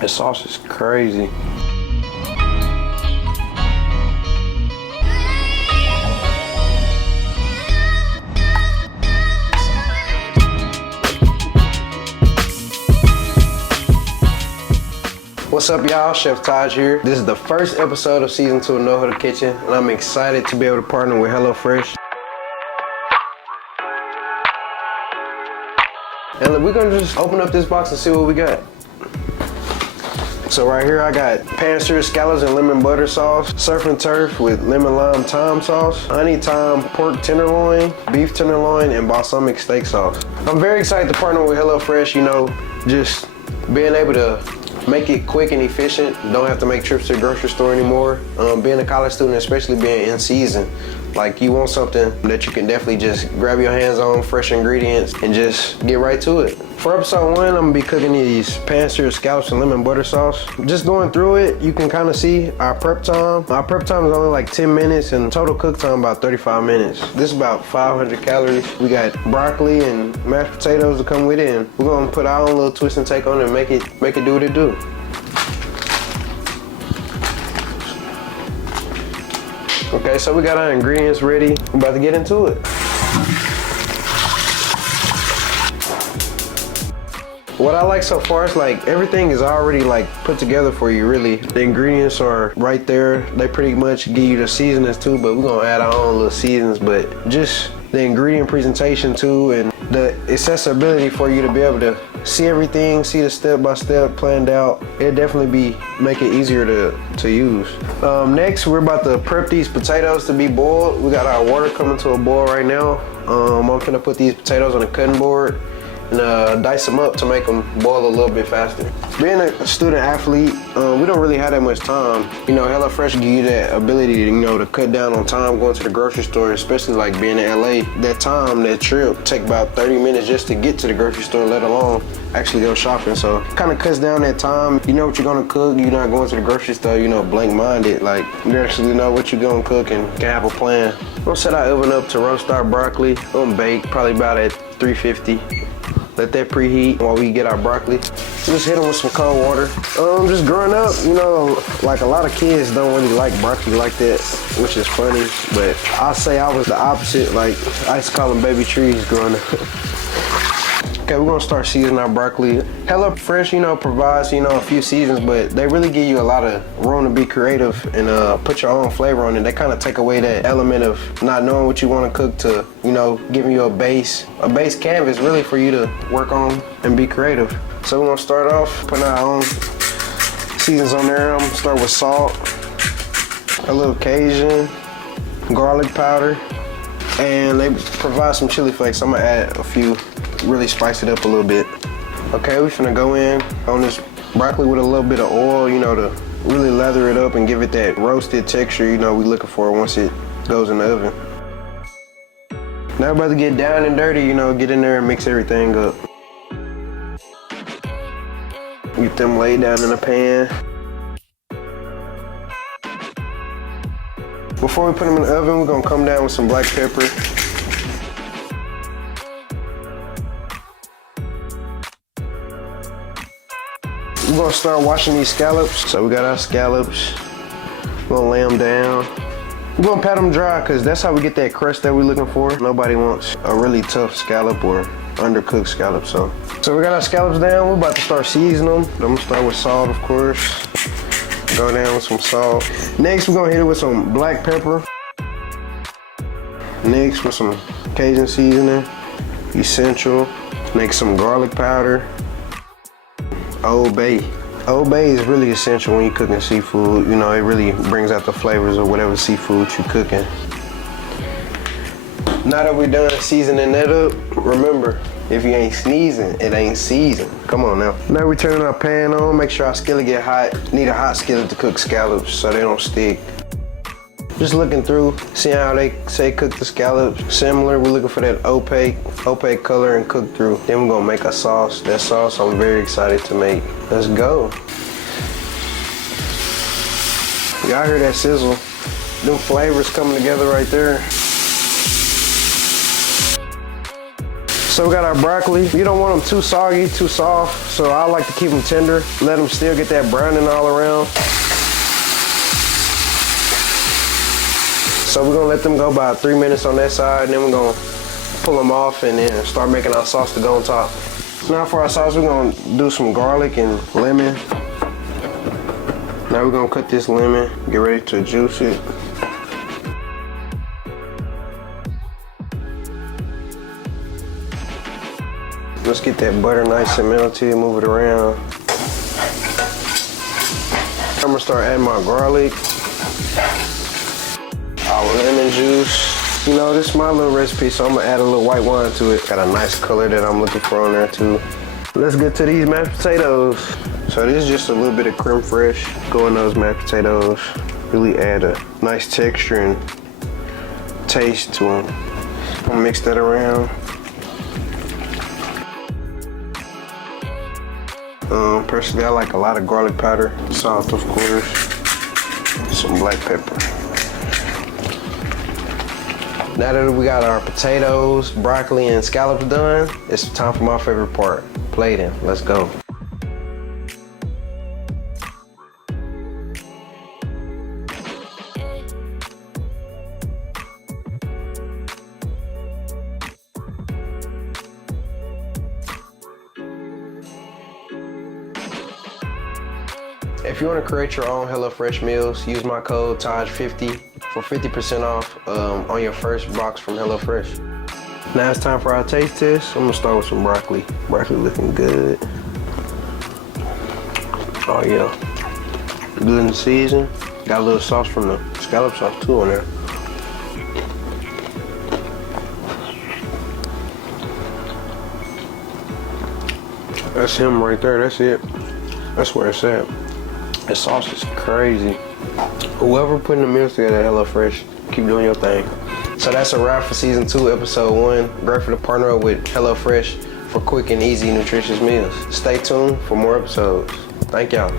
This sauce is crazy. What's up, y'all? Chef Taj here. This is the first episode of season 2 of No Huddle Kitchen, and I'm excited to be able to partner with HelloFresh. And we're gonna just open up this box and see what we got. So right here I got pan-seared scallops and lemon butter sauce, surf and turf with lemon lime thyme sauce, honey thyme pork tenderloin, beef tenderloin, and balsamic steak sauce. I'm very excited to partner with HelloFresh, you know, just being able to make it quick and efficient. Don't have to make trips to the grocery store anymore. Being a college student, especially being in season, like you want something that you can definitely just grab your hands on, fresh ingredients, and just get right to it. For episode 1, I'm gonna be cooking these pan-seared scallops and lemon butter sauce. Just going through it, you can kind of see our prep time. Our prep time is only like 10 minutes and total cook time about 35 minutes. This is about 500 calories. We got broccoli and mashed potatoes to come with it, and we're gonna put our own little twist and take on it and make it do what it do. Okay, so we got our ingredients ready. We're about to get into it. What I like so far is like everything is already like put together for you, really. The ingredients are right there. They pretty much give you the seasonings too, but we're gonna add our own little seasons. But just the ingredient presentation too, and the accessibility for you to be able to see everything, see the step-by-step planned out. It'll definitely make it easier to use. Next, we're about to prep these potatoes to be boiled. We got our water coming to a boil right now. I'm gonna put these potatoes on a cutting board and dice them up to make them boil a little bit faster. Being a student athlete, we don't really have that much time. You know, HelloFresh give you that ability to, you know, to cut down on time going to the grocery store, especially like being in LA. That time, that trip, take about 30 minutes just to get to the grocery store, let alone actually go shopping. So it kind of cuts down that time. You know what you're gonna cook. You're not going to the grocery store, you know, blank-minded. Like, you actually know what you're gonna cook and can have a plan. I'm gonna set our oven up to roast our broccoli. I'm gonna bake probably about at 350. Let that preheat while we get our broccoli. Just hit them with some cold water. Just growing up, you know, like a lot of kids don't really like broccoli like that, which is funny, but I'll say I was the opposite. Like, I used to call them baby trees growing up. Okay, we're gonna start seasoning our broccoli. HelloFresh, you know, provides, you know, a few seasons, but they really give you a lot of room to be creative and put your own flavor on it. They kind of take away that element of not knowing what you want to cook to, you know, giving you a base canvas really for you to work on and be creative. So we're gonna start off putting our own seasons on there. I'm gonna start with salt, a little Cajun, garlic powder, and they provide some chili flakes. I'm gonna add a few, really spice it up a little bit. Okay, we finna go in on this broccoli with a little bit of oil, you know, to really lather it up and give it that roasted texture, you know, we looking for once it goes in the oven. Now we're about to get down and dirty, you know, get in there and mix everything up. Get them laid down in the pan. Before we put them in the oven, we're gonna come down with some black pepper. We're gonna start washing these scallops. So we got our scallops. We're gonna lay them down. We're gonna pat them dry because that's how we get that crust that we're looking for. Nobody wants a really tough scallop or undercooked scallop. So we got our scallops down. We're about to start seasoning them. I'm gonna start with salt, of course. Go down with some salt. Next, we're gonna hit it with some black pepper. Next, with some Cajun seasoning, essential. Next, some garlic powder. Old Bay. Old Bay is really essential when you're cooking seafood. You know, it really brings out the flavors of whatever seafood you're cooking. Now that we're done seasoning that up, remember, if you ain't sneezing, it ain't seasoned. Come on now. Now we're turning our pan on. Make sure our skillet get hot. Need a hot skillet to cook scallops so they don't stick. Just looking through, seeing how they say cook the scallops. Similar, we're looking for that opaque color and cook through. Then we're gonna make a sauce. That sauce I'm very excited to make. Let's go. Y'all hear that sizzle? Them flavors coming together right there. So we got our broccoli. You don't want them too soggy, too soft. So I like to keep them tender. Let them still get that browning all around. So we're gonna let them go about 3 minutes on that side, and then we're gonna pull them off and then start making our sauce to go on top. Now for our sauce, we're gonna do some garlic and lemon. Now we're gonna cut this lemon, get ready to juice it. Let's get that butter nice and melted, move it around. I'm gonna start adding my garlic, our lemon juice. You know, this is my little recipe, so I'm gonna add a little white wine to it. Got a nice color that I'm looking for on there too. Let's get to these mashed potatoes. So this is just a little bit of creme fraiche. Go in those mashed potatoes. Really add a nice texture and taste to them. I'm gonna mix that around. Personally, I like a lot of garlic powder, salt of course, some black pepper. Now that we got our potatoes, broccoli, and scallops done, it's time for my favorite part, plating. Let's go. If you want to create your own HelloFresh meals, use my code TAJ50 for 50% off on your first box from HelloFresh. Now it's time for our taste test. I'm gonna start with some broccoli. Broccoli looking good. Oh yeah, good in the season. Got a little sauce from the scallop sauce too on there. That's him right there, that's it. That's where it's at. The sauce is crazy. Whoever putting the meals together at HelloFresh, keep doing your thing. So that's a wrap for season 2, episode 1. Grateful to partner up with HelloFresh for quick and easy nutritious meals. Stay tuned for more episodes. Thank y'all.